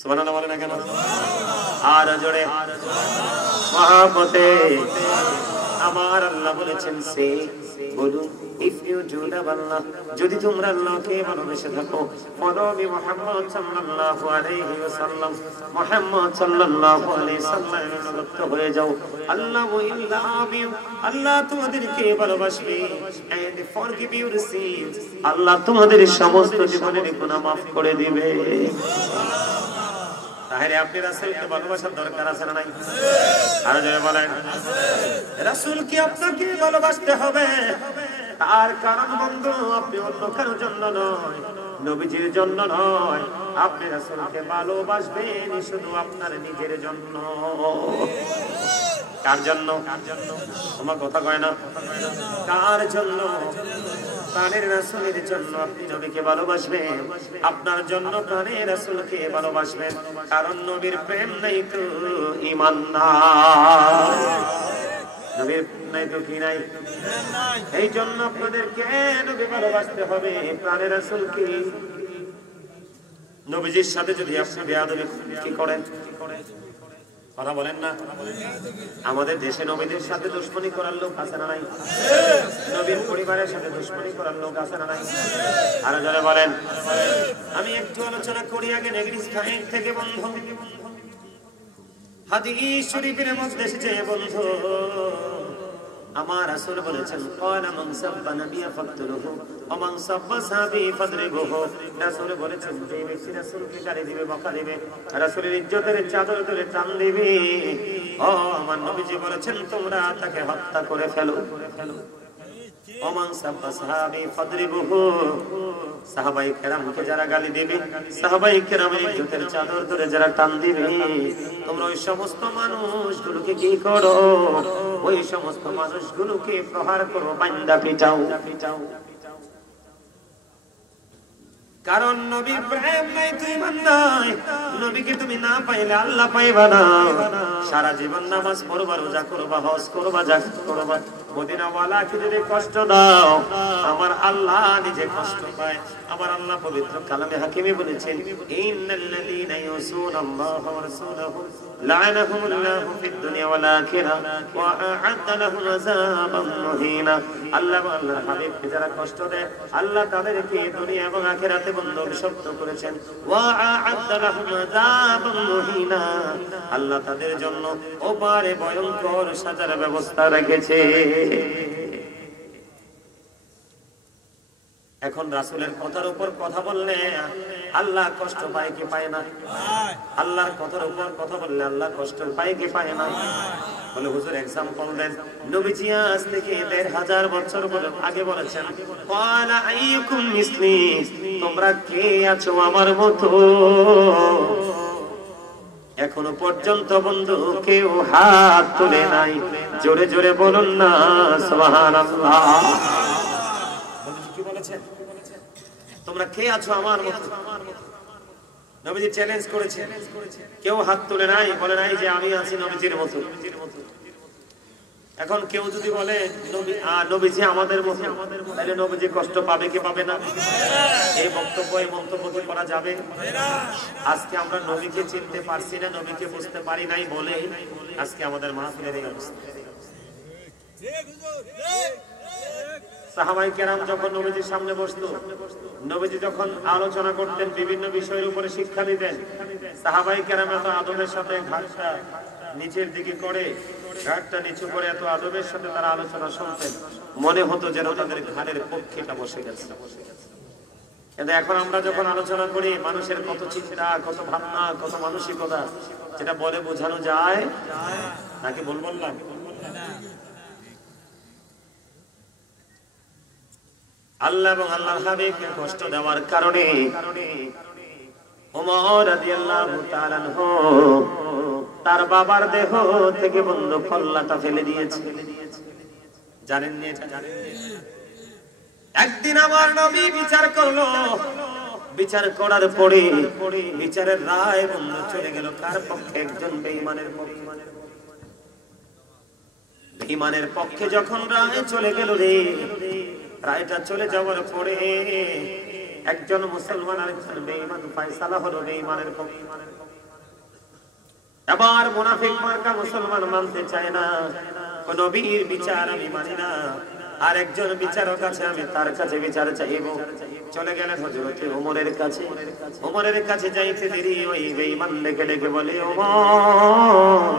সুবহানাল্লাহ বলে না কেন? আর জোরে মহব্বতে আমার আল্লাহ বলেছেন সে বলুন ইফ ইউ ডু লাভ আল্লাহ, যদি তোমরা আল্লাহকে ভালোবেসে থাকো, ফলো মি মুহাম্মদ সাল্লাল্লাহু আলাইহি ওয়াসাল্লাম, মুহাম্মদ সাল্লাল্লাহু আলাইহি সাল্লামের অনুগত হয়ে যাও, আল্লাহ উইল লাভ ইউ, আল্লাহ তোমাদেরকে ভালোবাসবে, এন্ড ফরগিভ ইউর সিনস, আল্লাহ তোমাদের সমস্ত জীবনের গুনাহ মাফ করে দিবে। তাহলে আপনি রাসূলকে ভালোবাসার দরকার আছে না নাই? আর যারা বলেন রাসূলকে আপনাকে ভালোবাসতে হবে, তার কারণ বন্ধু আপনি অন্য কারোর জন্য নয়, নবীজির জন্য নয়, আপনি রাসূলকে ভালোবাসবেন শুধু আপনার নিজের জন্য। কার জন্য? আমার কথা কয় না, কার জন্য? প্রাণের রাসূলের জন্য আপনি নবীকে ভালোবাসবেন, আপনার জন্য প্রাণের রাসূলকে ভালোবাসবেন, কারণ নবীর প্রেম নাই তো ঈমান নাই, নবীর নাই তো কি নাই, এই জন্য আপনাদেরকে নবী ভালোবাসতে হবে, প্রাণের রাসূলকে। নবীজির সাথে যদি আপনি বেয়াদবি কি করেন, কথা বলেন না? আমাদের দেশে নবীদের সাথে দুশমনি করার লোক আছে না নাই? নবীর পরিবারের সাথে দুশমনি করার লোক আছে না নাই? আর যারা বলেন আমি একটু আলোচনা করি আগে নেগরিস খাইন থেকে বন্ধু, হাদিস শরীফের মধ্যে এসেছে বন্ধু আমার রাসূল বলেছেন ক্বালা মান সাব্বা নাবিয়া ফাকতুলহু ওয়া মান সাব্বা সাহাবী ফাদরিবুহু, রাসূল বলেছেন যে ব্যক্তি রাসূলকে গালি দিবে, বকা দিবে, রাসূলের ইজ্জতের চাদর ধরে টান দিবে, ও আমার নবীজি বলেছেন তোমরা তাকে হত্যা করে ফেলো। ওয়া মান সাব্বা সাহাবী ফাদরিবুহু, সাহাবায়ে কেরামকে যারা গালি দিবে, সাহাবায়ে কেরামের ইজ্জতের চাদর ধরে যারা টান দিবে, তোমরা ওই সমস্ত মানুষগুলোকে কি করো, ওই সমস্ত মানুষগুলোকে প্রহার করো, বান্দা পিটাও। কারণ নবীর প্রেম নাই তো ঈমান নাই, নবীকে তুমি না পাইলে আল্লাহ পাইবা না। সারা জীবন নামাজ পড়বা, রোজা করবা, হজ করবা, যাকাত করবা, মদিনাওয়ালাকে যদি কষ্ট দাও আমার আল্লাহ নিজে কষ্ট পায়। আমার আল্লাহ পবিত্র কালামে হাকিমে বলেছেন ইন্নাল্লাযীনা ইয়াসুনাল্লাহা ওয়া রাসূলাহু লা'নাহুমুল্লাহু ফিদ দুনিয়া ওয়াল আখিরাহ ওয়া আ'আদ্দা লাহুম আযাবান মুহিনা, আল্লাহ আল্লাহর হাবিবকে যারা কষ্ট দেয় আল্লাহ তাদেরকে দুনিয়া এবং আখিরাতে বন্ধ অভিশপ্ত করেছেন, ওয়া আ'আদ্দা লাহুম আযাবান মুহিনা, আল্লাহ তাদের জন্য অপারে ভয়ঙ্কর সাজার ব্যবস্থা রেখেছে। এখন রাসূলের কথার উপর কথা বললে আল্লাহ কষ্ট পায় কি পায় না? আল্লাহর কথার উপর কথা বললে আল্লাহ কষ্ট পায় কি পায় না? বলে হুজুর এক্সাম্পল দেন। নবীজি আজ থেকে ১৫০০ বছর আগে বলেছেন ক্বালা আইয়ুকুম মিসলি, তোমরা কে আছো আমার মতো? এখনো পর্যন্ত বন্ধু কেউ হাত তুলে নাই, জোরে জোরে বলুন না সুবহানাল্লাহ। নবীজি কি বলেছেন? তোমরা কে আছো আমার মতো? নবীজি চ্যালেঞ্জ করেছেন, কেউ হাত তুলে নাই, বলে নাই যে আমি আছি নবীজির মতো। এখন কেউ যদি বলে নবীজি আমাদের মতো, তাহলে নবীজি কষ্ট পাবে কি পাবে না? এই বক্তব্য এই মন্তব্য কি করা যাবে? আজকে আমরা নবীকে চিনতে পারছি না, নবীকে বুঝতে পারি নাই বলে আজকে আমাদের মাহফিলের এই অবস্থা। সাহাবায়ে কেরাম যখন নবীজির সামনে বসতো, নবীজি যখন আলোচনা করতেন, বিভিন্ন বিষয়ের উপরে শিক্ষা দিতেন, সাহাবায়ে কেরাম এত আদবের সাথে ঘাটটা নিচের দিকে করে, ঘাটটা নিচু করে এত আদবের সাথে তারা আলোচনা শুনতেন, মনে হতো যেন তাদের ঘাড়ের পক্ষেটা বসে গেছে। কিন্তু এখন আমরা যখন আলোচনা করি, মানুষের কত চিন্তা, কত ভাবনা, কত মানসিকতা, যেটা বলে বোঝানো যায় নাকি বললাম? আল্লাহ এবং আল্লাহর হাবিবকে কষ্ট দেওয়ার কারণে ওমর রাদিয়াল্লাহু তাআলা আনহু তার বাবার দেহ থেকে বন্ধু কল্লাটা ফেলে দিয়েছে। জানেন নি এটা? একদিন আমার নবী বিচার করলো, বিচার করার পরে বিচারের রায় বন্ধ চলে গেল কার পক্ষে? একজন বেঈমানের পক্ষে। বেঈমানের পক্ষে যখন রায় চলে গেল রে, রায়টা চলে যাওয়ার পরে একজন মুসলমান আরেকজন বেঈমান, ফয়সালা হলো বেঈমানের পক্ষে। এবার মুনাফিক মার্কা মুসলমান মানতে চায় না, কোন নবীর বিচার আমি মানি না, আর একজন বিচারক আছে আমি তার কাছে বিচার চাইব। চলে গেলেন হযরত ওমরের কাছে। ওমরের কাছে যাইতে দেরি ওই বেঈমান ডেকে ডেকে বলে, ওমর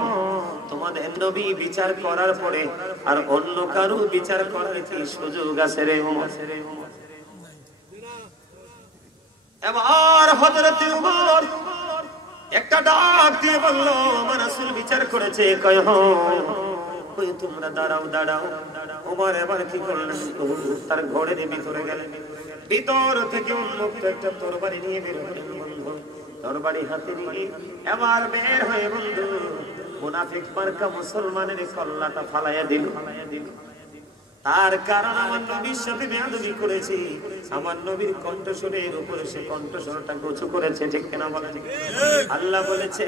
তোমাদের নবী বিচার করার পরে আর অন্য কারো বিচার করার কি সুযোগ আছে রে ওমর? এবার হযরত ওমর একটা ডাক দিয়ে বলল, আমার রাসূল বিচার করেছে। কয় কই তোমরা দাঁড়াও দাঁড়াও। ওমর এবার কি করলেন, তার ঘরের ভিতরে গেলেন, ভিতর থেকে উন্মুক্ত একটা তরবারি নিয়ে বের হলেন। বন্ধু তরবারি হাতে নিয়ে এবার বের হয়ে বন্ধু মুনাফিক মার্কা মুসলমানের কল্লাটা ফালাইয়া দিল। তার কারণ আমার নবীর সাথে বেয়াদবি করেছি, আমার নবীর কণ্ঠস্বরের উপরে সে কণ্ঠস্বরটা উঁচু করেছে, ঠিক কিনা বলেন? আল্লাহ বলেছে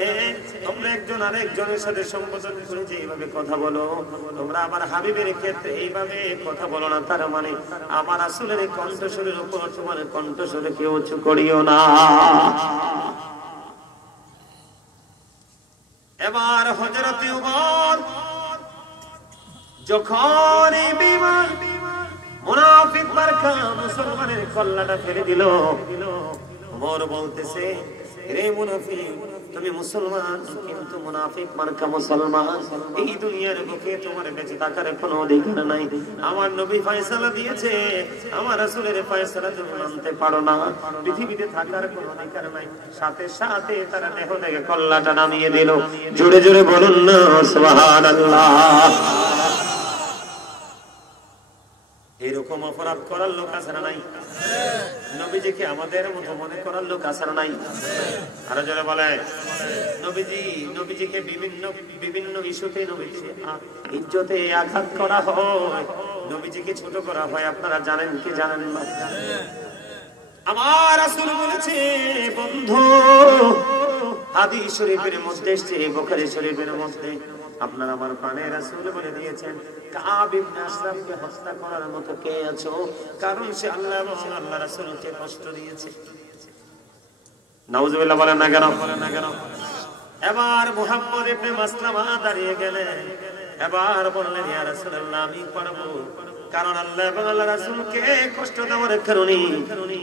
তোমরা একজন আরেকজনের সাথে সম্বোধন করে যে এইভাবে কথা বলো, তোমরা আমার হাবিবের ক্ষেত্রে এইভাবে কথা বলো না, তার মানে আমার রাসূলের কণ্ঠস্বরের উপর তোমার কণ্ঠস্বরকে উঁচু করিও না। এবার হযরত ওমর যখন এই বেঈমান মুনাফিক মার্কা মুসলমানের কল্লাটা ফেলে দিল, ওমর বলতেছে, রে মুনাফিক তুমি মুসলমান কিন্তু মুনাফিক মার্কা মুসলমান, এই দুনিয়ার বুকে তোমার বেঁচে থাকার কোনো অধিকার নাই। আমার নবী ফয়সালা দিয়েছে, আমার রাসূলের ফয়সালা তুমি মানতে পারো না, পৃথিবীতে থাকার কোনো অধিকার নাই। সাথে সাথে তারা দেহ থেকে কল্লাটা নামিয়ে দিল। জোরে জোরে বলুন না সুবহানাল্লাহ। এরকম অপরাধ করার লোক আছে না নাই? নবীজিকে আমাদের মতো মনে করার লোক আছে না নাই? আরো জোরে বলে। নবীজিকে বিভিন্ন ইস্যুতে নবীজিকে ইজ্জতে আঘাত করা হয়, নবীজিকে ছোট করা হয়। আপনারা জানেন কি জানেন না? আমার রাসূল বলেছে বন্ধু, হাদিস শরীফের মধ্যে এসেছে, বুখারী শরীফের মধ্যে, আপনার আমার প্রাণের রাসূল বলে দিয়েছেন কাব ইবনে আশরাফকে হত্যা করার মতো কে আছো? কারণ সে আল্লাহ এবং আল্লাহর রাসূলকে কষ্ট দিয়েছে। নাউজুবিল্লাহ বলেন না কেন? এবার মুহাম্মদ ইবনে মাসলামা দাঁড়িয়ে গেলেন, এবার বললেন ইয়া রাসূলুল্লাহ আমি পারব, কারণ আল্লাহ এবং আল্লাহর রাসূলকে কষ্ট দেওয়ার কারণে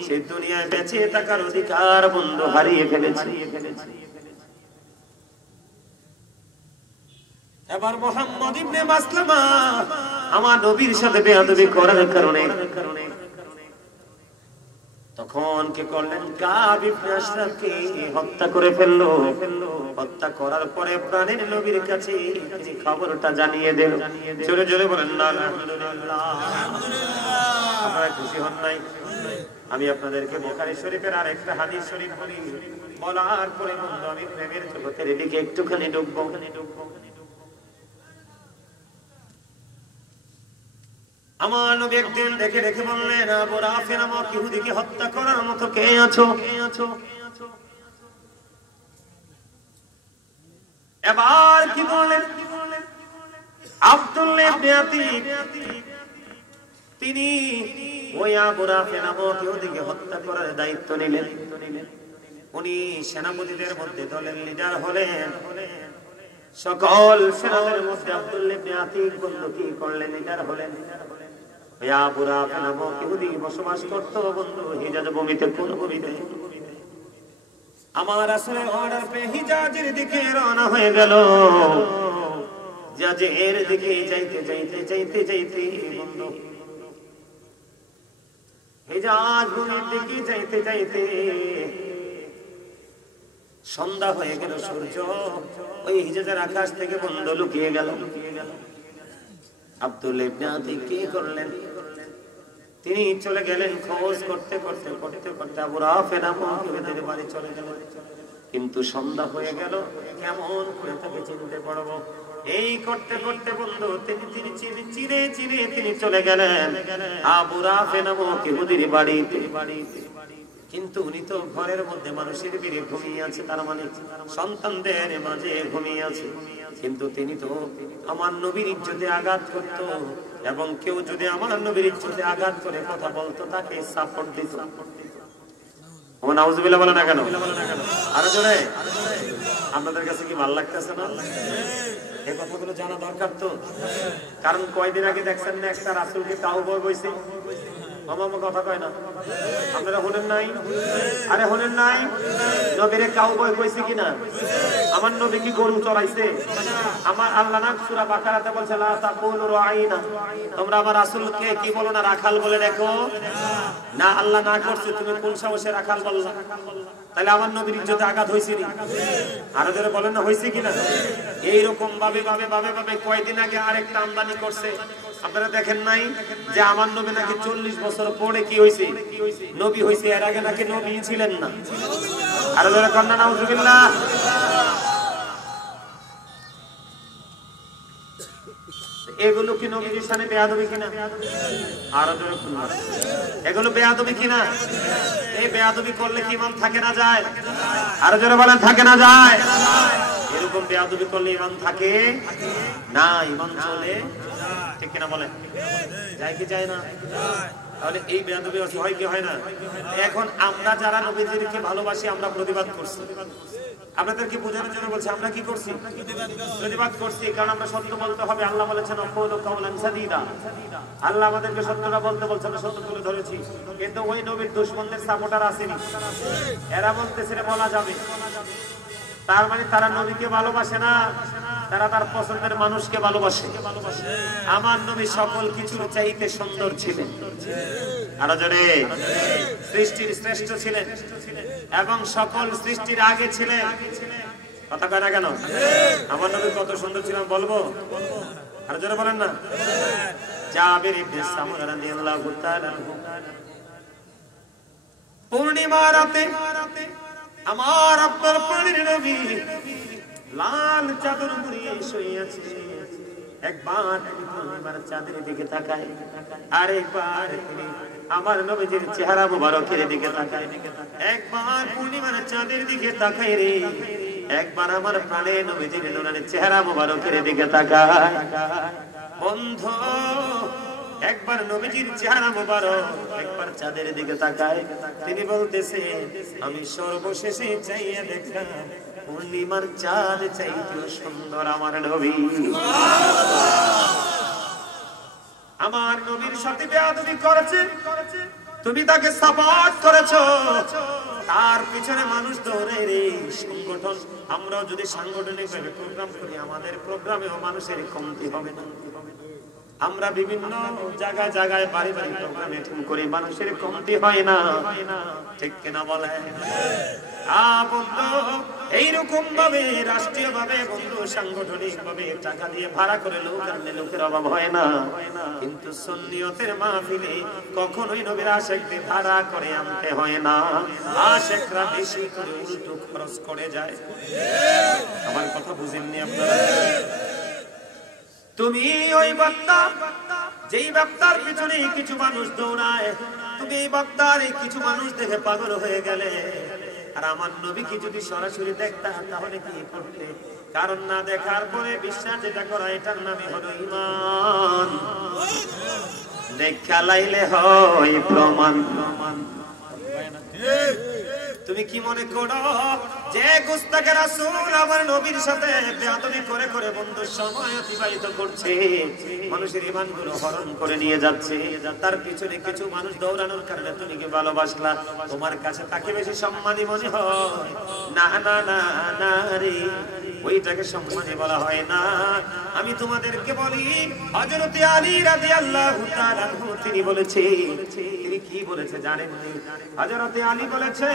সেই দুনিয়ায় বেঁচে থাকার অধিকার বন্ধু হারিয়ে ফেলেছি। এবার মুহাম্মদ ইবনে মাসলামা আমার নবীর সাথে বেয়াদবি করার কারণে তখন কি করলেন, কাব ইবনে আশরাফকে হত্যা করে ফেললো। হত্যা করার পরে প্রাণের নবীর কাছে তিনি খবরটা জানিয়ে দিল। জোরে জোরে বলেন না আলহামদুলিল্লাহ। আপনারা খুশি হন নাই? আমি আপনাদেরকে বুখারী শরীফের আরেকটা হাদিস শরীফ বলি, বলার পরে বন্ধু আমি প্রেমের জগতের দিকে একটুখানি ঢুকবো। আমার নবী একদিন দেখে রেখে বললেন, আবু রাফি নামক ইহুদিকে হত্যা করার মতো কে আছো? এবার কি বললেন, আব্দুল্লাহ ইবনে আতিক তিনি ওই আবু রাফি নামক ইহুদিকে হত্যা করার দায়িত্ব নিলেন। উনি সেনাপতিদের মধ্যে দলের লিডার হলেন। সকল সেনাদের মধ্যে আব্দুল্লাহ ইবনে আতিক বন্ধু কি করলেন, লিডার হলেন। আবু রাফি নামক ইহুদি বসবাস করত বন্ধু হিজাজ ভূমিতে, কোন ভূমিতে? আমার রাসূলের অর্ডার পেয়ে হিজাজের দিকে রওনা হয়ে গেল। হিজাজের দিকে যাইতে বন্ধু হিজাজ ভূমির দিকে যাইতে সন্ধ্যা হয়ে গেল, সূর্য ওই হিজাজের আকাশ থেকে বন্ধু লুকিয়ে গেল। আব্দুল্লাহ ইবনে আতিক কি করলেন, তিনি চলে গেলেন খোঁজ করতে আবু রাফি নামক ইহুদির বাড়ি চলে গেলেন। কিন্তু সন্ধ্যা হয়ে গেল, কেমন করে তাকে চিনতে পারবো? এই করতে বন্ধু তিনি চিনে তিনি চলে গেলেন আবু রাফি নামক ইহুদির বাড়িতে। কিন্তু উনি তো ঘরের মধ্যে মানুষের ভিড়ে ঘুমিয়ে আছে, তার মানে সন্তানদের মাঝে ঘুমিয়ে আছে। কিন্তু তিনি তো আমার নবীর ইজ্জতে আঘাত করত, এবং কেউ যদি আমার নবীর ইজ্জতে আঘাত করে কথা বলতো তাকে সাপোর্ট দিত। ও নাউজুবিল্লাহ বলে না কেন? আরো জোরে। আপনাদের কাছে কি ভালো লাগতেছে না? এই কথাগুলো জানা দরকার তো। কারণ কয়দিন আগে দেখছেন না একটা রাসূলকে কাউবয় বইছে, মামা কথা কয় না, আপনারা শুনেন নাই? আরে শুনেন নাই? নবীরে কাউবয় কইছে কিনা? আমার নবী কি গরু চড়াইছে? আমার আল্লাহ না সূরা বাকারাতে বলছে লা তাকুলু রাঈনা, তোমরা আমার রাসূলকে কি বলো না রাখাল বলে দেখো না। আল্লাহ না করছে, তুমি কোন সাহসে রাখাল বললা? তাহলে আমার নবীর ইজ্জতে আঘাত হইছে নি? আরো যারা বলেন না হইছে কিনা? এইরকম ভাবে কয়দিন আগে আরেকটা আমদানি করছে, আপনারা দেখেন নাই যে আমার নবী নাকি 40 বছর পরে কি হইছে? নবী হইছে। এর আগে নাকি নবী ছিলেন না। আরো যারা কন্যা নাউজুবিল্লাহ। এগুলো কি নবীর শানে বেয়াদবি কিনা? আরো জোরে বলুন, এগুলো বেয়াদবি কিনা? এই বেয়াদবি করলে কি ইমান থাকে না যায়? আরো জোরে বলেন থাকে না যায়? এরকম বেয়াদবি করলে ইমান থাকে না, ইমান চলে, ঠিক কিনা বলেন? যায় কি যায় না? তাহলে এই বেয়াদবি হয় কি হয় না? এখন আমরা যারা নবীজিকে ভালোবাসি আমরা প্রতিবাদ করছি। আপনাদেরকে বোঝানোর জন্য বলছি, আমরা কি করছি? প্রতিবাদ করছি। কারণ আমরা সত্য বলতে হবে। আল্লাহ বলেছেন আকুলু কাওলান সাদীদা, আল্লাহ আমাদেরকে সত্যটা বলতে বলছেন, আমরা সত্য তুলে ধরেছি। কিন্তু ওই নবীর দুশমনদের সাপোর্টার আসেনি, এরা বলতেছে বলা যাবে। তার মানে তারা নবীকে ভালোবাসে না, তারা তার পছন্দের মানুষকে ভালোবাসে। আমার নবী সকল কিছুর চাইতে সুন্দর ছিলেন, আরো জোরে, সৃষ্টির শ্রেষ্ঠ ছিলেন এবং সকল সৃষ্টির আগে ছিলেন। কথা কয় না কেন? আমার নবী কত সুন্দর ছিলেন বলবো? আরো জোরে বলেন না। জাবির ইবনে সামুরা রাদিয়াল্লাহু তাআলা পূর্ণিমা রাতে আমার আপনার প্রাণের নবী লাল চাদর মুড়িয়ে শুয়ে আছে। একবার পূর্ণিমার চাঁদের দিকে তাকায়, আরেকবার আমার নবীজির চেহারা মুবারকের দিকে তাকায়। একবার পূর্ণিমার চাঁদের দিকে তাকায় রে, একবার আমার প্রাণের নবীজির নুরানি চেহারা মুবারকের দিকে তাকায়। বন্ধু একবার নবীজির চেহারা মুবারক, একবার চাঁদের দিকে তাকায়। তিনি বলতেছে আমি সর্বশেষে চাইয়া দেখলাম পূর্ণিমার চাঁদ চাইতে সুন্দর আমার নবী। আমার নবীর সাথে বেয়াদবি করেছে, তুমি তাকে সাপোর্ট করেছো, তার পিছনে মানুষ দৌড়ে রে। সংগঠন, আমরাও যদি সাংগঠনিক ভাবে প্রোগ্রাম করি, আমাদের প্রোগ্রামেও মানুষের কমতি হবে না। আমরা বিভিন্ন জায়গায় জায়গায় বাড়ি বাড়ি প্রোগ্রাম অ্যাটেন্ড করি, মানুষের কমতি হয় না, ঠিক কিনা বলে? এইরকম ভাবে রাষ্ট্রীয় ভাবে বন্ধু সাংগঠনিক ভাবে টাকা দিয়ে ভাড়া করে লোক আনলে লোকের অভাব হয় না। কিন্তু সুন্নিয়তের মাহফিলে কখনোই নবীর আশিকদের ভাড়া করে আনতে হয় না, আশিকরা বেশি করে উল্টো খরচ করে যায়। আমার কথা বুঝেননি আপনারা? তুমি ওই বক্তা, যেই বক্তার পিছনে কিছু মানুষ দৌড়ায়, তুমি এই বক্তার কিছু মানুষ দেখে পাগল হয়ে গেলে। আর আমার নবীকে যদি সরাসরি দেখতা তাহলে কি করতে? কারণ না দেখার পরে বিশ্বাস যেটা করা, এটার নামই হলো ঈমান। দেখা লাইলে হয় প্রমাণ। তুমি কি মনে করো যে গুস্তাখে রাসূল আমার নবীর সাথে বেয়াদবি করে করে বন্ধুর সময় অতিবাহিত করছে, মানুষের ঈমানগুলো হরণ করে নিয়ে যাচ্ছে, তার পিছনে কিছু মানুষ দৌড়ানোর কারণে তুমি কি ভালোবাসলা? তোমার কাছে তাকে বেশি সম্মানী মনে হয়? না না না না রে, ওইটাকে সম্মানী বলা হয় না। আমি তোমাদেরকে বলি, হযরত আলী রাদিয়াল্লাহু তাআলা আনহু তিনি বলেছে, তিনি কি বলেছে জানেন? হযরত আলী বলেছে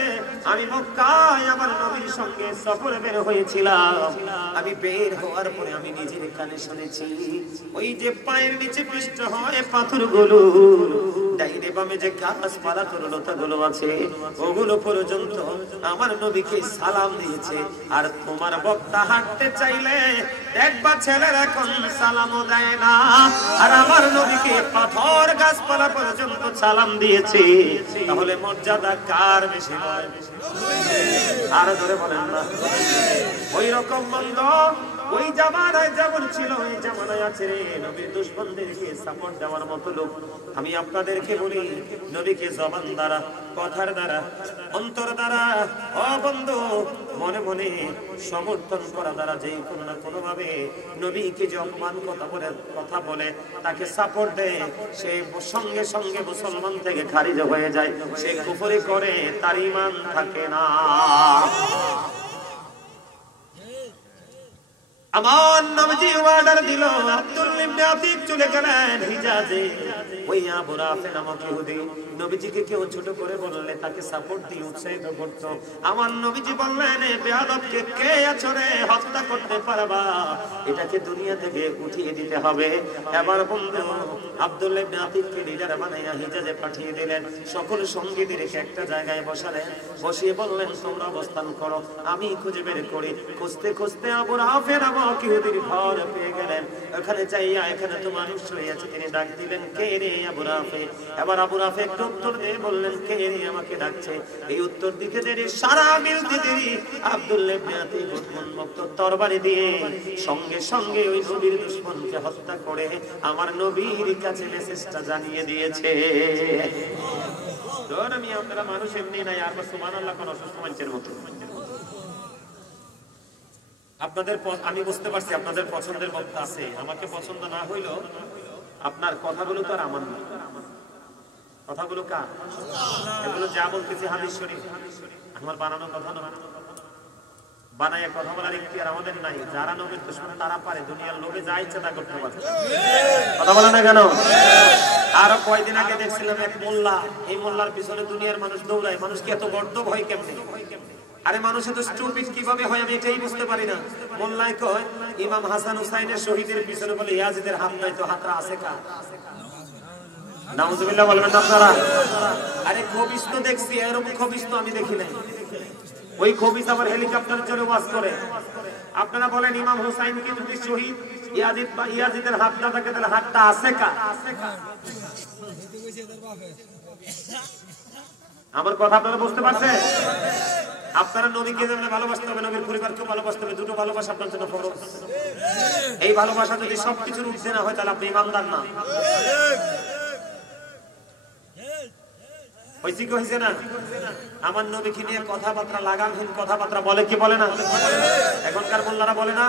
আমি মক্কায় আমার নবীর সঙ্গে সফরে বের হয়েছিলাম। আমি বের হওয়ার পরে আমি নিজের কানে শুনেছি ওই যে পায়ের নিচে পিষ্ট হয় পাথরগুলো, ডাইনে বামে যে গাছপালা তরুলতাগুলো আছে, ওগুলো পর্যন্ত আমার নবীকে সালাম দিয়েছে। আর তোমার বক্তা হাঁটতে চাইলে দেখবা ছেলেরা কোন সালামও দেয় না, আর আমার নবীকে পাথর গাছপালা পর্যন্ত সালাম দিয়েছে। তাহলে মর্যাদা কার বেশি হয়? আর ধরে বলেন না। ওই রকম বন্ধ ওই জামানায় যেমন ছিল ওই জামানায় আছে রে। নবীর দুশমনদেরকে সাপোর্ট দেওয়ার মতো লোক আমি আপনাদেরকে বলি, নবীকে জবান দ্বারা, কথার দ্বারা, অন্তর দ্বারা, ও বন্ধু মনে মনে সমর্থন করা দ্বারা যে কোনো না কোনো ভাবে নবীকে যে অপমান কথা বলে তাকে সাপোর্ট দেয়, সে সঙ্গে সঙ্গে মুসলমান থেকে খারিজ হয়ে যায়, সে কুফরি করে, তার ঈমান থাকে না। আমার নবীজি অর্ডার দিল, আব্দুল ইবনে আতিক চলে গেলেন হিজাজে। ওই আবু রাফি নামক ইহুদি নবীজিকে কেউ ছোট করে বললে তাকে সাপোর্ট দিয়ে উৎসাহিত করত। আমার নবীজি বললেন, বেয়াদবকে কে আছো রে, হত্যা করতে পারবা, এটাকে দুনিয়া থেকে উঠিয়ে দিতে হবে। এবার বন্ধু আব্দুল ইবনে আতিককে লিডার বানাইয়া হিজাজে পাঠিয়ে দিলেন। সকল সঙ্গীদেরকে একটা জায়গায় বসালেন, বসিয়ে বললেন তোমরা অবস্থান করো, আমি খুঁজে বের করি। খুঁজতে খুঁজতে আবু রাফি নামক ইহুদির ঘর পেয়ে গেলেন। ওখানে চাইয়া এখানে তো মানুষ শুয়ে আছে, তিনি ডাক দিলেন, কে রে আবু রাফি? এবার আবু রাফি একটু উত্তর দিয়ে বললেন, কে রে আমাকে ডাকছে? এই উত্তর দিকে দেরি, সারা মিলতে দেরি, আব্দুল ইবনে আতিক উন্মুক্ত তরবারি দিয়ে সঙ্গে সঙ্গে ওই নবীর দুশমনকে হত্যা করে আমার নবীর কাছে মেসেজটা জানিয়ে দিয়েছে। আমি আপনারা মানুষ এমনি নাই, আর সুবহানাল্লাহ কোন অসুস্থ মানুষের মতো। আপনাদের আমি বুঝতে পারছি আপনাদের পছন্দের বক্তা আছে, আমাকে পছন্দ না হইলো আপনার কথাগুলো তো আর আমার না। কথাগুলো কার? এগুলো যা বলতেছি হাদিস শরীফ, আমার বানানো কথা না। বানায় কথা বলার ইখতিয়ার আমাদের নাই। যারা নবীর দুশমন তারা পারে দুনিয়ার লোভে যা ইচ্ছা তা করতে পারে। কথা বলে না কেন? আরো কয়দিন আগে দেখছিলাম এক মোল্লা, এই মোল্লার পিছনে দুনিয়ার মানুষ দৌড়ায়। মানুষ কি এত গর্দভ হয় কেমনে? আরে মানুষ এত স্টুপিড কিভাবে হয় আমি এটাই বুঝতে পারি না। মোল্লাই কয় ইমাম হাসান হুসাইনের শহীদের পিছনে বলে ইয়াজিদের হাত নাই, তো হাতরা আছে কার? নাউজুবিল্লাহ বলবেন না আপনারা? আরে খবিস তো দেখছি, এরকম খবিস তো আমি দেখি নাই। ওই খবিস আবার হেলিকপ্টারে চড়ে ওয়াজ করে। আপনারা বলেন ইমাম হুসাইন কি যদি শহীদ ইয়াজিদ বা ইয়াজিদের হাত না থাকে তাহলে হাতটা আছে কার? আমার কথা আপনারা বুঝতে পারছেন? আপনারা নবীকে যেমন ভালোবাসতে হবে, নবীর পরিবারকে ভালোবাসতে হবে। দুটো ভালোবাসা আপনার জন্য ফরজ। এই ভালোবাসা যদি সবকিছুর ঊর্ধ্বে না হয় তাহলে আপনি ইমানদার না। হয়েছে না? আমার নবীকে নিয়ে কথাবার্তা লাগামহীন কথাবার্তা বলে কি বলে না? এখনকার মোল্লারা বলে না?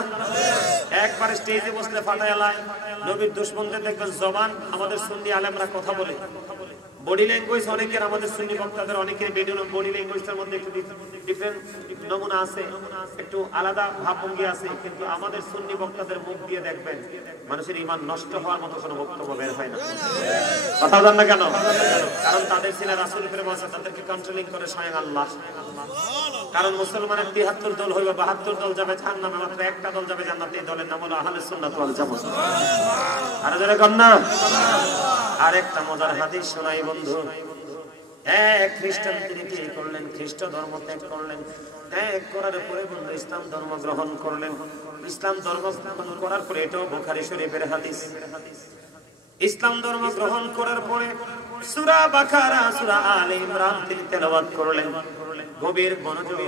একবার স্টেজে বসলে ফাটায়ালায়। নবীর দুশমনদের দেখবেন জবান আমাদের সুন্নি আলেমরা কথা বলে। বডি ল্যাঙ্গুয়েজ অনেকের, আমাদের সুন্নি বক্তাদের অনেকের বডি ল্যাঙ্গুয়েজের মধ্যে একটু ডিফারেন্ট নমুনা আছে, একটু আলাদা ভাবভঙ্গি আছে। কিন্তু আমাদের সুন্নি বক্তাদের মুখ দিয়ে দেখবেন মানুষের ঈমান নষ্ট হওয়ার মতো কোনো বক্তব্য বের হয় না। কথা জান না কেন? কারণ তাদের ছিল রাসূল প্রেম আছে, তাদেরকে কন্ট্রোলিং করে স্বয়ং আল্লাহ। কারণ মুসলমানের ৭৩ দল হইবে, ৭২ দল যাবে জাহান্নামে, মাত্র একটা দল যাবে জান্নাতে। এই দলের নাম হলো আহলে সুন্নাত ওয়াল জামাত। আর যারা কন না, আরেকটা মজার হাদিস শোনাই বন্ধু। এক খ্রিস্টান তিনি কি করলেন? খ্রিস্ট ধর্ম ত্যাগ করলেন। ত্যাগ করার পরে বন্ধু ইসলাম ধর্ম গ্রহণ করলেন। ইসলাম ধর্ম গ্রহণ করার পরে, এটাও বুখারী শরীফের হাদিস, ইসলাম ধর্ম গ্রহণ করার পরে সূরা বাকারা, সূরা আলে ইমরান তিনি তেলাওয়াত করলেন। গভীর মনোযোগ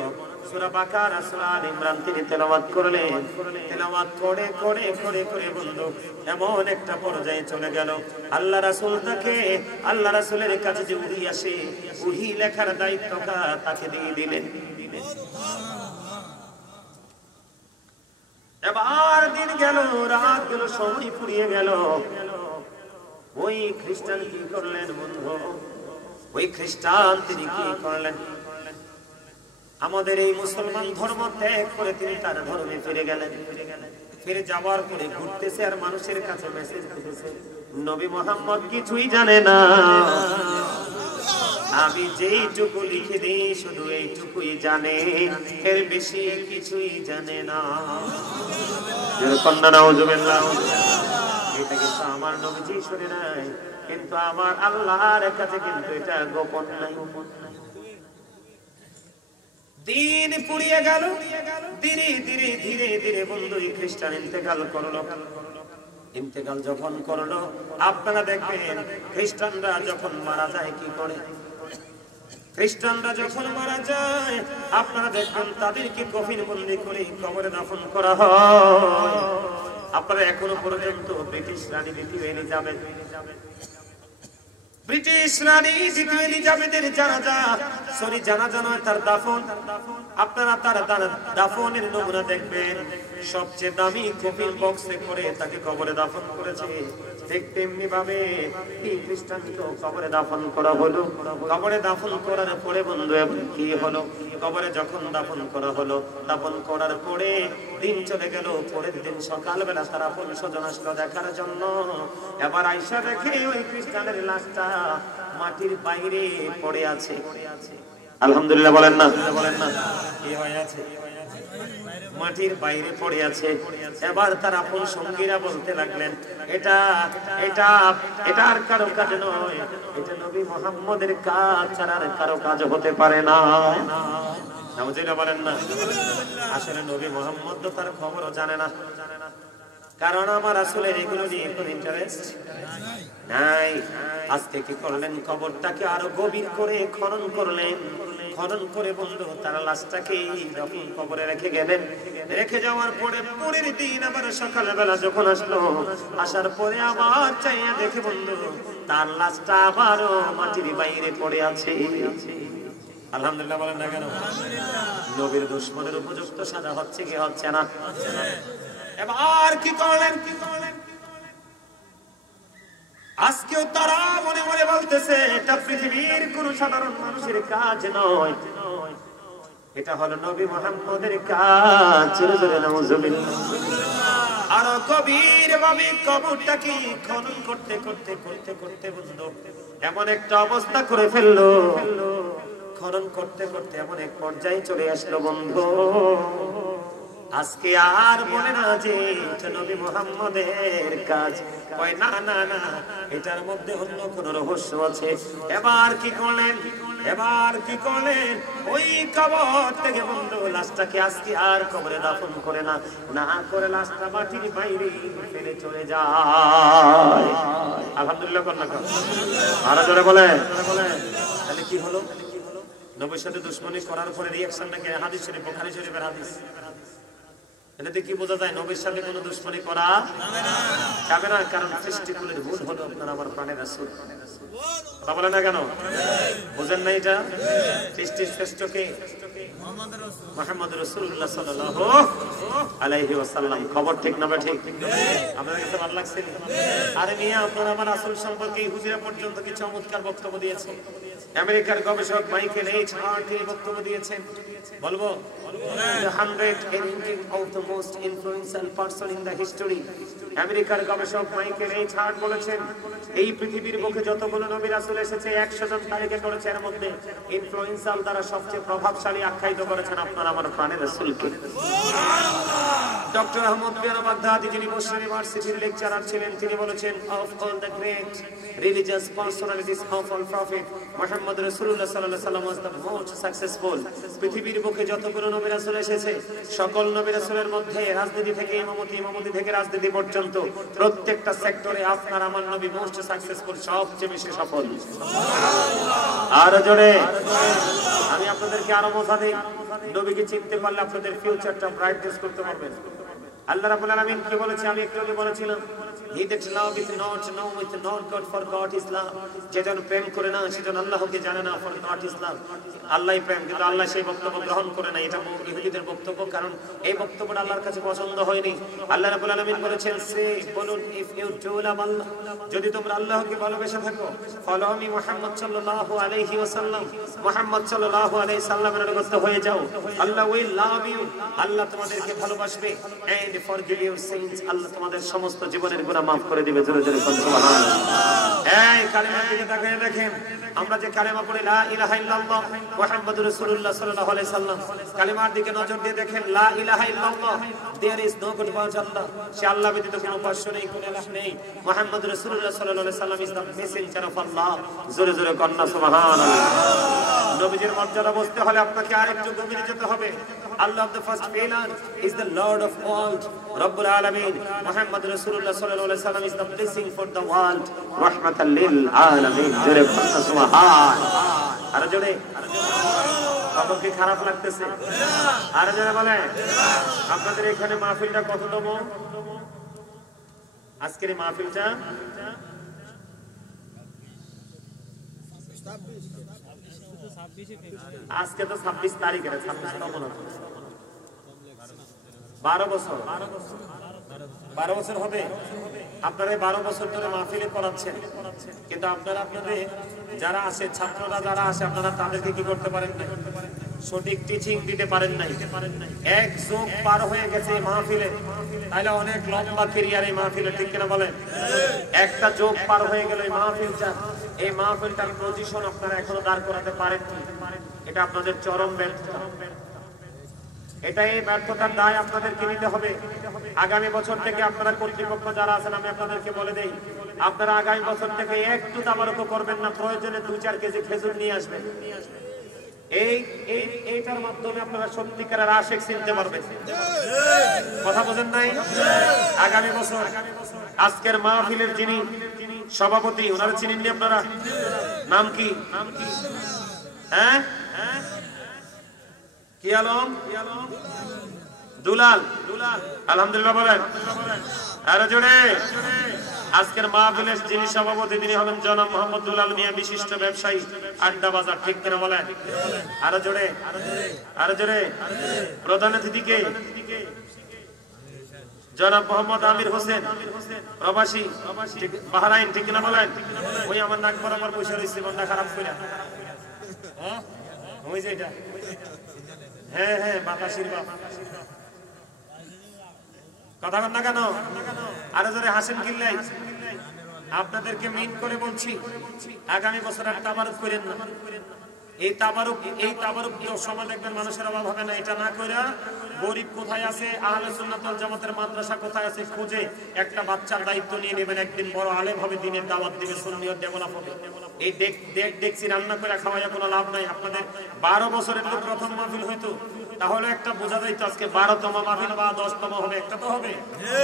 সূরা বাকারা, সূরা আলে ইমরান তিনি তেলাওয়াত করলেন। তেলাওয়াত করে করে করে করে বন্ধু এমন একটা পর্যায়ে চলে গেল, আল্লাহ রাসূল তাকে, আল্লাহ রাসূলের কাছে যে ওহী আসে, ওহী লেখার দায়িত্বটা তাকে দিয়ে দিলেন। এবার দিন গেল, রাত গেল, সময় ফুরিয়ে গেল। ওই খ্রিস্টান কি করলেন বন্ধু? ওই খ্রিস্টান তিনি কি করলেন? আমাদের এই মুসলমান ধর্ম ত্যাগ করে তিনি তার ধর্মে ফিরে গেলেন। ফিরে যাওয়ার পরে ঘুরতেছে আর মানুষের কাছে মেসেজ দিতেছে, নবী মুহাম্মদ কিছুই জানে না, আমি যেইটুকু লিখে দিই শুধু এইটুকুই জানে, এর বেশি কিছুই জানে না। নাউজুবিল্লাহ। এটা কিন্তু আমার নবীজি শুনে নাই, কিন্তু আমার আল্লাহর কাছে কিন্তু এটা গোপন নাই। দিন পুড়িয়ে গেল, ধীরে ধীরে ধীরে ধীরে বন্ধু খ্রিস্টান ইন্তেকাল করলো। ইন্তেকাল যখন করলো, আপনারা দেখবেন খ্রিস্টানরা যখন মারা যায় কি করে? খ্রিস্টানরা যখন মারা যায় আপনারা দেখবেন তাদেরকে কফিন বন্দি করে কবরে দাফন করা হয়। আপনারা এখনো পর্যন্ত ব্রিটিশ রানী দ্বিতীয় এলিজাবেথ, ব্রিটিশ রানী দ্বিতীয় এলিজাবেথের জানাজা নয়, তার দাফন, আপনারা তার দাফনের নমুনা দেখবেন। সবচেয়ে দামি কফিন বক্সে করে তাকে কবরে দাফন করেছে। ঠিক তেমনি ভাবে এই খ্রিস্টানকে কবরে দাফন করা হলো। কবরে দাফন করার পরে বন্ধু কি হলো, কবরে যখন দাফন করা হলো, দাফন করার পরে দিন চলে গেল। পরের দিন সকালবেলা তারা আপন স্বজন আসলো দেখার জন্য। এবার আইসা দেখে ওই খ্রিস্টানের লাশটা মাটির বাইরে পড়ে আছে। আলহামদুলিল্লাহ বলেন না, কি হয়ে আছে? মাটির বাইরে পড়ে আছে। এবার তার আপন সঙ্গীরা বলতে লাগলেন, এটা এটা এটা আর কারো কাজ নয়, এটা নবী মুহাম্মদের কাজ ছাড়া আর কারো কাজ হতে পারে না। নাউজুবিল্লাহ বলেন না। আসলে নবী মুহাম্মদ তো তার খবরও জানে না, কারণ আমার রাসূলের এগুলো নিয়ে কোনো ইন্টারেস্ট নাই। আজকে কি করলেন, কবরটাকে আরো গভীর করে খনন করলেন। খনন করে বন্ধু তার লাশটাকে যখন কবরে রেখে গেলেন, রেখে যাওয়ার পরে পরের দিন আবার সকালবেলা যখন আসলো, আসার পরে আবার চাইয়া দেখে বন্ধু তার লাশটা আবারও মাটির বাইরে পড়ে আছে। আলহামদুলিল্লাহ বলেন না কেন? নবীর দুশমনের উপযুক্ত সাজা হচ্ছে কি হচ্ছে না? এবার কি করলেন? আজকেও তারা মনে মনে বলতেছে এটা পৃথিবীর কোন সাধারণ মানুষের কাজ নয়, এটা হলো নবী মুহাম্মদের কাজ। জোরে জোরে নাউজুবিল্লাহ। আর গভীর ভাবে কবরটাকে খনন করতে করতে করতে করতে বন্ধু এমন একটা অবস্থা করে ফেললো, খনন করতে করতে এমন এক পর্যায়ে চলে আসলো বন্ধু, আজকে আর বলে না যে এটা নবী মুহাম্মদের কাজ। কয় না না না, এটার মধ্যে অন্য কোন রহস্য আছে। এবার কি করলেন? ওই কবর থেকে বন্ধু লাশটাকে আজকে আর কবরে দাফন করে না, না করে লাশটা মাটির বাইরে ফেলে চলে যায়। আলহামদুলিল্লাহ কর না কর, আরো জোরে বলে। তাহলে কি হলো? নবীর সাথে দুশমনি করার পরে রিঅ্যাকশন নাকি? হাদিস শরীফ, বুখারী শরীফের হাদিস। এটাতে কি বোঝা যায়? নবীর সাথে কোনো দুশমনি করা যাবে না, কারণ সৃষ্টিকুলের ভুল হলো আপনার আমার প্রাণের রাসূল। কথা বলে না কেন? বুঝেন না এটা? সৃষ্টির শ্রেষ্ঠকে মুহাম্মদ রাসূলুল্লাহ সাল্লাল্লাহু আলাইহি ওয়াসাল্লাম। খবর ঠিক না ঠিক? আপনাদের কাছে ভালো লাগছে? আরে মিয়া, আপনারা আমার রাসূল সম্পর্কে হুজুরা পর্যন্ত কি চমৎকার বক্তব্য দিয়েছে। আমেরিকার গবেষক মাইকেল এইচ হার্ট এই বক্তব্য দিয়েছেন। বলবো, the 100 ranking of the most influential person in the history। আমেরিকার গবেষক মাইকেল এইচ হার্ট বলেছেন, এই পৃথিবীর বুকে যতগুলো নবী রাসূল এসেছে 100 জন তালিকা করেছে, এর মধ্যে ইনফ্লুয়েন্সাল দ্বারা সবচেয়ে প্রভাবশালী আখ্যায়িত করেছেন আপনার আমার প্রাণের রাসূলকে। ডক্টর আহমদ বিন বাগদাদি, যিনি মুসলিম ইউনিভার্সিটির লেকচারার ছিলেন, তিনি বলেছেন, of all the great religious personalities of all prophet, Muhammad রাসূলুল্লাহ সাল্লাল্লাহু আলাইহি ওয়াসাল্লাম was the most successful। পৃথিবীর বুকে যতগুলো নবী রাসূল এসেছে, সকল নবী রাসূলের মধ্যে রাজনীতি থেকে ইমামতি, ইমামতি থেকে রাজনীতি পর্যন্ত প্রত্যেকটা সেক্টরে আপনার আমার নবী মোস্ট সাকসেসফুল, সবচেয়ে বেশি সফল। আর জোরে আমি আপনাদেরকে আরো বোঝা দেই, নবীকে চিনতে পারলে আপনাদের ফিউচারটা ব্রাইটনেস করতে পারবেন। আল্লাহ রাব্বুল আলামিন কি বলেছে? আমি একটু আগে বলেছিলাম, he that love with not know with not God for God is love। যেজন প্রেম করে না সেজন আল্লাহকে জানে না, for God is love। আল্লাহই প্রেম, কিন্তু আল্লাহ সেই বক্তব্য গ্রহণ করে না। এটা ইহুদিদের বক্তব্য, কারণ এই বক্তব্যটা আল্লাহর কাছে পছন্দ হয়নি। আল্লাহ রাব্বুল আলামিন বলেছেন, সে বলুন, if you do love Allah, যদি তোমরা আল্লাহকে ভালোবেসে থাকো, follow me মুহাম্মদ সাল্লাল্লাহু আলাইহি ওয়াসাল্লাম, মুহাম্মদ সাল্লাল্লাহু আলাইহি সাল্লামের অনুগত হয়ে যাও, আল্লাহ will love you, আল্লাহ তোমাদেরকে ভালোবাসবে, and forgive your sins, আল্লাহ তোমাদের সমস্ত জীবনের গুনাহ মাফ করে দিবে। জোরে জোরে বলুন সুবহানাল্লাহ। এই কালিমার দিকে তাকিয়ে দেখেন, আমরা যে কালিমা পড়ি লা ইলাহা ইল্লাল্লাহ মুহাম্মাদুর রাসূলুল্লাহ সাল্লাল্লাহু আলাইহি সাল্লাম, কালিমার দিকে নজর দিয়ে দেখেন, লা ইলাহা ইল্লাল্লাহ, there is no god but Allah, সে আল্লাহ ব্যতীত কোনো উপাস্য নেই, কোনো ইলাহ নেই। মুহাম্মাদুর রাসূলুল্লাহ সাল্লাল্লাহু আলাইহি সাল্লাম ইজ দ্য মেসেঞ্জার অফ আল্লাহ। জোরে জোরে কন্না সুবহানাল্লাহ। নবীজির মর্যাদা বুঝতে হলে আপনাকে আরেকটু গভীরে যেতে হবে। Allah of the first pillar is the Lord of world, Rabbul Alamin. Muhammad Rasulullah sallallahu alaihi wasallam is the blessing for the world, rahmatan lil alamin. Jare subhan. আরে জোরে, খবর কি খারাপ লাগতেছে? আরে জোরে বলে। আপনাদের এখানে মাহফিলটা কততম? আজকের মাহফিলটা আজকে তো 26 তারিখ, 12 বছর 12 বছর হবে। আপনারা 12 বছর ধরে মাহফিলে পড়াচ্ছেন, কিন্তু আপনারা আপনাদের যারা আসে, ছাত্ররা যারা আসে, আপনারা তাদেরকে কি করতে পারেন না? সঠিক টিচিং দিতে পারেন নাই। এক যুগ পার হয়ে গেছে মাহফিলে, তাহলে অনেক লম্বা ক্যারিয়ার এই মাহফিলে, ঠিক কিনা বলেন? একটা যুগ পার হয়ে গেল এই মাহফিলটা, এই মাহফিলটার পজিশন আপনারা এখনো দাঁড় করাতে পারেন, এটা আপনাদের চরম ব্যর্থতা। এটা এই ব্যর্থতার দায় আপনাদেরকে নিতে হবে। আগামী বছর থেকে আপনারা কর্তৃপক্ষ যারা আছেন, আমি আপনাদেরকে বলে দেই, আপনারা আগামী বছর থেকে একটু তাবারুক করবেন না, প্রয়োজনে 2-4 কেজি খেজুর নিয়ে আসবেন। এইটার মাধ্যমে আপনারা সত্যিকারের আশিক চিনতে পারবেন। কথা বোঝেন নাই? আগামী বছর আজকের মাহফিলের যিনি সভাপতি, ওনারা চিনেননি আপনারা? নাম কি? হ্যাঁ, কি আলম? দুলাল। আলহামদুলিল্লাহ বলেন। আরে জোরে। আজকের মাহফিলের যিনি সভাপতি, তিনি হলেন জনাব মোহাম্মদ দুলাল মিয়া, বিশিষ্ট ব্যবসায়ী, আড্ডা বাজার, ঠিক কিনা বলেন? আরো জোরে, আরো জোরে। প্রধান অতিথিকে জনাব মোহাম্মদ আমির হোসেন, প্রবাসী, বাহরাইন, ঠিক কিনা বলেন? ওই আমার নাক বরাবর বসে রয়েছে, মনটা খারাপ করে। হ্যাঁ, ওই যে এটা, হ্যাঁ হ্যাঁ, বাতাসির বাপ। কথা বল না কেন? আরো জোরে হাসেন কিল্লাই। আপনাদেরকে মিন করে বলছি, আগামী বছর আর তাবারুক করেন না। এই তাবারুক সময় দেখবেন মানুষের অভাব হবে না। এটা না কইরা গরিব কোথায় আছে, আহলে সুন্নাত ওয়াল জামাতের মাদ্রাসা কোথায় আছে খুঁজে একটা বাচ্চার দায়িত্ব নিয়ে নেবেন। একদিন বড় আলেম হবে, দিনের দাওয়াত দিবে, সুন্নিয়ত ডেভেলপ হবে। এই দেখছি রান্না করে খাওয়াইয়া কোনো লাভ নাই। আপনাদের 12 বছরের তো প্রথম মাহফিল হইতো, তাহলে একটা বোঝা যাইতো আজকে 12তম মাহফিল বা 10তম হবে, একটা তো হবে।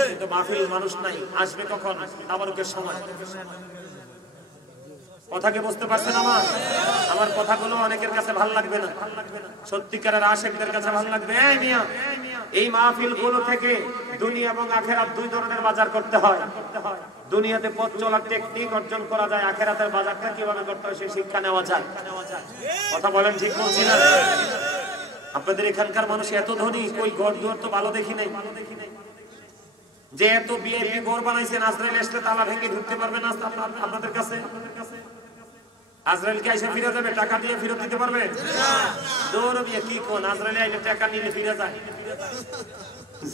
কিন্তু মাহফিল মানুষ নাই, আসবে কখন? তাবারুকের সময়। কথা কি বুঝতে পারছেন? আমার কথাগুলো অনেকের কাছে ভালো লাগবে না, সত্যিকারের আশিকদের কাছে ভালো লাগবে। এই মিয়া, এই মাহফিলগুলো থেকে দুনিয়া এবং আখিরাত দুই ধরনের বাজার করতে হয়। দুনিয়াতে পথ চলার টেকনিক অর্জন করা যায়, আখিরাতের বাজারটা কিভাবে করতে হয় সেই শিক্ষা নেওয়া যায়। কথা বলেন, ঠিক বলছি না? আপনাদের এখানকার মানুষ এত ধনী, কই ঘর দুয়ার তো ভালো দেখি নাই। যে এত ভিআইপি ঘর বানাইছেন, আজরাইল আসলে তালা ভেঙে ঢুকতে পারবে না আপনাদের কাছে? আজরাইল কি এসে ফিরে যাবে? টাকা দিয়ে ফেরত দিতে পারবে? দৌড় বিয়ে কি কোন, আজরাইল আইলে টাকা নিলে ফিরে যায়?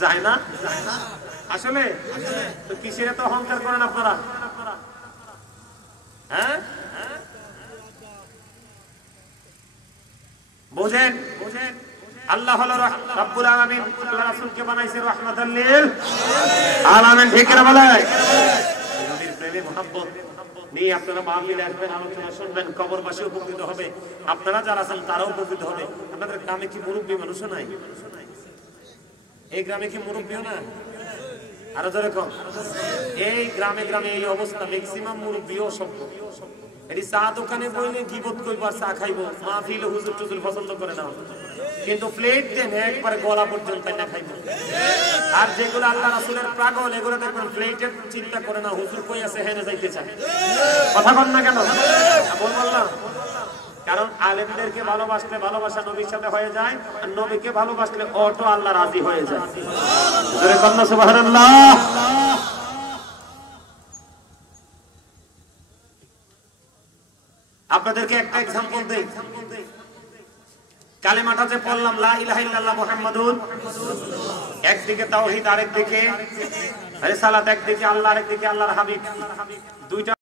যায় না আসলে। তো কিসের এত অহংকার করেন আপনারা? হ্যাঁ, বোঝেন? আল্লাহ হলো রাব্বুল আলামিন, আল্লাহ রাসূলকে বানাইছে রাহমাতাল লিল আলামিন, ঠিক না বলে? নবীর প্রেমে মোহাব্বত নিয়ে আপনারা মাহফিলে আসবেন, আলোচনা শুনবেন, কবরবাসী উপকৃত হবে, আপনারা যারা আছেন তারাও উপকৃত হবে। আপনাদের গ্রামে কি মুরব্বী মানুষও নাই? এই গ্রামে কি মুরব্বীও না? আরো জোরে কম। এই গ্রামে গ্রামে এই অবস্থা, ম্যাক্সিমাম মুরব্বীও সভ্য। এটি চা দোকানে বইলে গিবত কইবার, চা খাইবো, মাহফিলে হুজুর টুজুর পছন্দ করে না, কিন্তু প্লেট দেন একবারে গলা পর্যন্ত না খাইবো। আর যেগুলো আল্লাহ রাসূলের পাগল, এগুলো দেখবেন প্লেটের চিন্তা করে না, হুজুর কই আছে হেনে যাইতে চায়। কথা বল না কেন? বললাম কারণ আলেমদেরকে ভালোবাসলে ভালোবাসা নবীর সাথে হয়ে যায়, আর নবীকে ভালোবাসলে অটো আল্লাহ রাজি হয়ে যায়। জোরে কন্না সুবহানাল্লাহ। আপনাদেরকে একটা एग्जांपल দেই। কালেমাটা যে পড়লাম, লা ইলাহা ইল্লাল্লাহ মুহাম্মাদুর, একদিকে তাওহীদ, আরেকদিকে রিসালাত, একদিকে আল্লাহ, আরেকদিকে আল্লাহর হাবিব, দুইটা